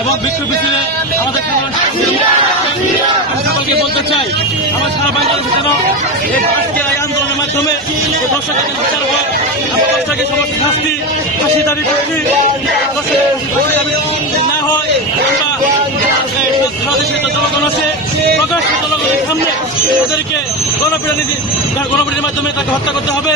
এবং বিক্ষোভ মিছিলে আমাদের সকলকে বলতে চাই, আমার সারা বাংলাদেশে যেন আজকে এই আন্দোলনের মাধ্যমে দর্শকের বিচার হয়, আমার দর্শকের সমস্ত শাস্তি ফাঁসি দাবি করছি, না হয় সারা দেশের জনগণ আছে প্রকাশ্য জনগণের সামনে ওদেরকে গণপিটুনির মাধ্যমে তাকে হত্যা করতে হবে।